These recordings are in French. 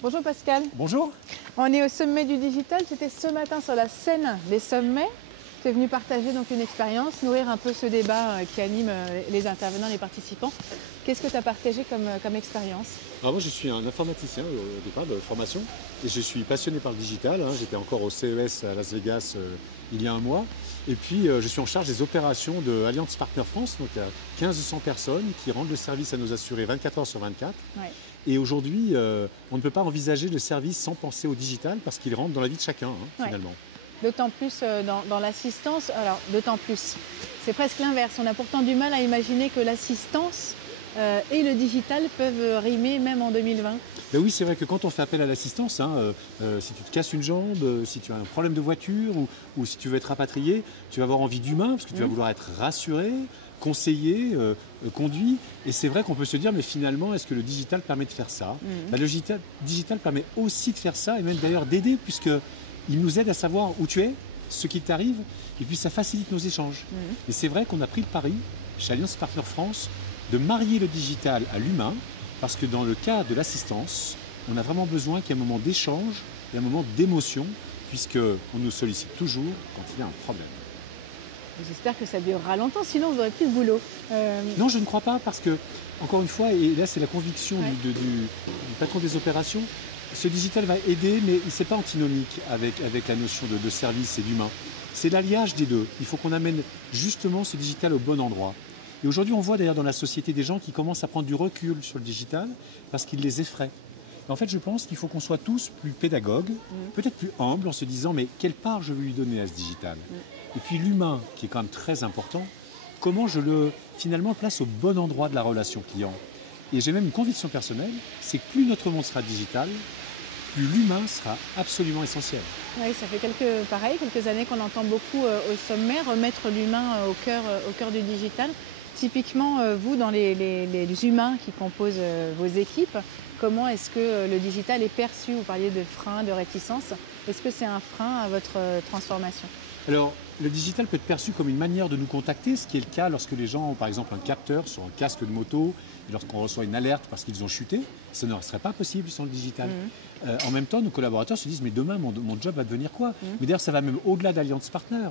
Bonjour Pascal. Bonjour. On est au sommet du digital. J'étais ce matin sur la scène des sommets. Tu es venu partager donc une expérience, nourrir un peu ce débat qui anime les intervenants, les participants. Qu'est-ce que tu as partagé comme expérience? Alors moi je suis un informaticien au départ de formation et je suis passionné par le digital. J'étais encore au CES à Las Vegas il y a un mois. Et puis je suis en charge des opérations de Allianz Partners France. Donc il y a 1500 personnes qui rendent le service à nos assurés 24 heures sur 24. Ouais. Et aujourd'hui, on ne peut pas envisager le service sans penser au digital parce qu'il rentre dans la vie de chacun finalement. D'autant plus dans l'assistance, alors d'autant plus, c'est presque l'inverse. On a pourtant du mal à imaginer que l'assistance et le digital peuvent rimer même en 2020. Ben oui, c'est vrai que quand on fait appel à l'assistance, si tu te casses une jambe, si tu as un problème de voiture ou si tu veux être rapatrié, tu vas avoir envie d'humain parce que tu vas vouloir être rassuré, conseillé, conduit. Et c'est vrai qu'on peut se dire, mais finalement, est-ce que le digital permet de faire ça? Ben, le digital permet aussi de faire ça et même d'ailleurs d'aider puisqu'il nous aide à savoir où tu es, ce qui t'arrive, et puis ça facilite nos échanges. Et c'est vrai qu'on a pris le pari, chez Allianz Partners France, de marier le digital à l'humain, parce que dans le cas de l'assistance, on a vraiment besoin qu'il y ait un moment d'échange et un moment d'émotion, puisqu'on nous sollicite toujours quand il y a un problème. J'espère que ça durera longtemps, sinon vous n'aurez plus de boulot. Non, je ne crois pas, parce que, encore une fois, et là c'est la conviction du patron des opérations, ce digital va aider, mais ce n'est pas antinomique avec la notion de service et d'humain. C'est l'alliage des deux. Il faut qu'on amène justement ce digital au bon endroit. Et aujourd'hui, on voit d'ailleurs dans la société des gens qui commencent à prendre du recul sur le digital parce qu'il les effraie. Et en fait, je pense qu'il faut qu'on soit tous plus pédagogues, peut-être plus humbles, en se disant mais quelle part je veux lui donner à ce digital? Et puis l'humain, qui est quand même très important, comment je le finalement place au bon endroit de la relation client? Et j'ai même une conviction personnelle, c'est que plus notre monde sera digital, plus l'humain sera absolument essentiel. Oui, ça fait quelques années qu'on entend beaucoup au sommet remettre l'humain au cœur du digital. Typiquement, vous, dans les humains qui composent vos équipes, comment est-ce que le digital est perçu? Vous parliez de frein, de réticence. Est-ce que c'est un frein à votre transformation? Alors, le digital peut être perçu comme une manière de nous contacter, ce qui est le cas lorsque les gens ont par exemple un capteur sur un casque de moto, et lorsqu'on reçoit une alerte parce qu'ils ont chuté, ça ne serait pas possible sans le digital. En même temps, nos collaborateurs se disent, mais demain, mon job va devenir quoi? Mais d'ailleurs, ça va même au-delà d'Allianz Partners.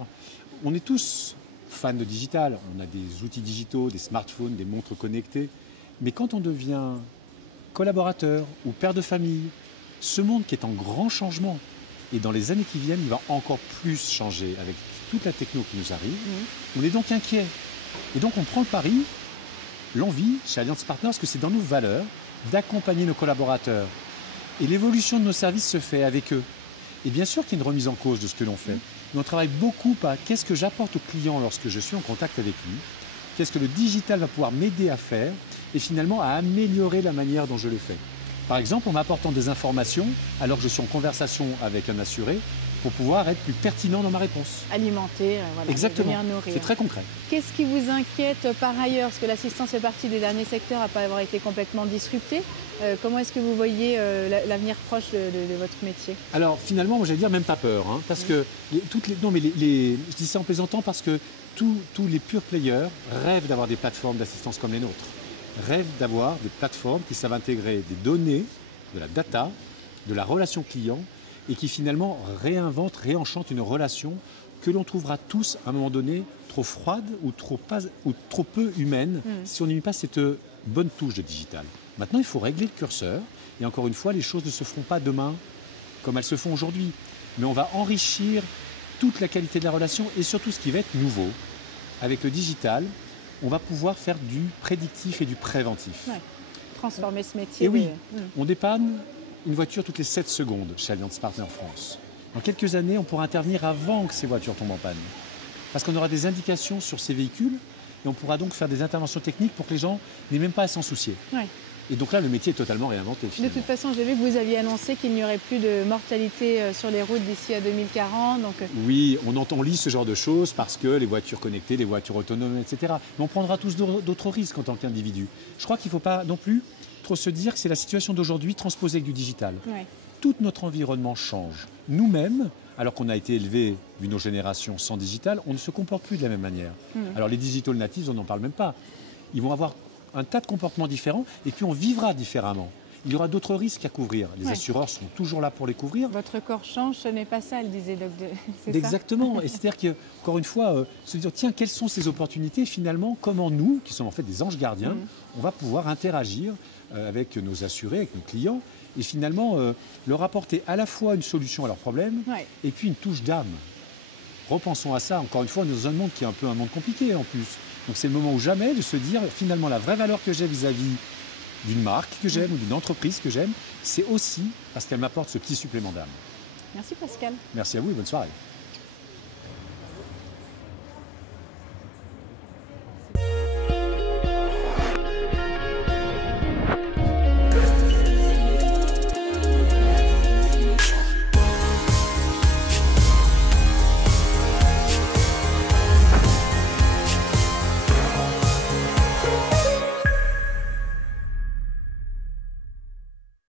On est tous fans de digital, on a des outils digitaux, des smartphones, des montres connectées, mais quand on devient collaborateur ou père de famille, ce monde qui est en grand changement, et dans les années qui viennent, il va encore plus changer avec toute la techno qui nous arrive. On est donc inquiet. Et donc on prend le pari, l'envie chez Allianz Partners, que c'est dans nos valeurs d'accompagner nos collaborateurs. Et l'évolution de nos services se fait avec eux. Et bien sûr qu'il y a une remise en cause de ce que l'on fait. Mais on travaille beaucoup à qu'est-ce que j'apporte au client lorsque je suis en contact avec lui, qu'est-ce que le digital va pouvoir m'aider à faire et finalement à améliorer la manière dont je le fais. Par exemple, en m'apportant des informations alors que je suis en conversation avec un assuré pour pouvoir être plus pertinent dans ma réponse. Alimenter, voilà, exactement. venir nourrir. C'est très concret. Qu'est-ce qui vous inquiète par ailleurs? Parce que l'assistance fait partie des derniers secteurs à ne pas avoir été complètement disrupté. Comment est-ce que vous voyez l'avenir proche de votre métier? Alors finalement, moi j'allais dire même pas peur, parce que je dis ça en plaisantant parce que tous les pure players rêvent d'avoir des plateformes d'assistance comme les nôtres. Rêvent d'avoir des plateformes qui savent intégrer des données, de la data, de la relation client et qui finalement réenchantent une relation que l'on trouvera tous à un moment donné trop froide ou trop peu humaine si on n'y met pas cette bonne touche de digital. Maintenant, il faut régler le curseur et encore une fois, les choses ne se feront pas demain comme elles se font aujourd'hui. Mais on va enrichir toute la qualité de la relation et surtout ce qui va être nouveau. Avec le digital, on va pouvoir faire du prédictif et du préventif. Ouais. Transformer ce métier. Et oui, on dépanne une voiture toutes les 7 secondes chez Allianz Partners France. Dans quelques années, on pourra intervenir avant que ces voitures tombent en panne. Parce qu'on aura des indications sur ces véhicules et on pourra donc faire des interventions techniques pour que les gens n'aient même pas à s'en soucier. Ouais. Et donc là, le métier est totalement réinventé. De toute façon, j'ai vu que vous aviez annoncé qu'il n'y aurait plus de mortalité sur les routes d'ici à 2040. Donc... Oui, on lit ce genre de choses parce que les voitures connectées, les voitures autonomes, etc. Mais on prendra tous d'autres risques en tant qu'individu. Je crois qu'il ne faut pas non plus trop se dire que c'est la situation d'aujourd'hui transposée avec du digital. Ouais. Tout notre environnement change. Nous-mêmes, alors qu'on a été élevés, vu nos générations, sans digital, on ne se comporte plus de la même manière. Alors les digital natives, on n'en parle même pas. Ils vont avoir un tas de comportements différents et puis on vivra différemment. il y aura d'autres risques à couvrir. Les assureurs sont toujours là pour les couvrir. Votre corps change, ce n'est pas ça, le disait Doc. C'est ça ? Exactement. Et c'est-à-dire qu'encore une fois, se dire, tiens, quelles sont ces opportunités finalement? Comment nous, qui sommes en fait des anges gardiens, on va pouvoir interagir avec nos assurés, avec nos clients, et finalement leur apporter à la fois une solution à leurs problèmes et puis une touche d'âme. Repensons à ça, encore une fois, dans un monde qui est un peu un monde compliqué en plus. Donc c'est le moment ou jamais de se dire, finalement, la vraie valeur que j'ai vis-à-vis d'une marque que j'aime ou d'une entreprise que j'aime, c'est aussi parce qu'elle m'apporte ce petit supplément d'âme. Merci Pascal. Merci à vous et bonne soirée.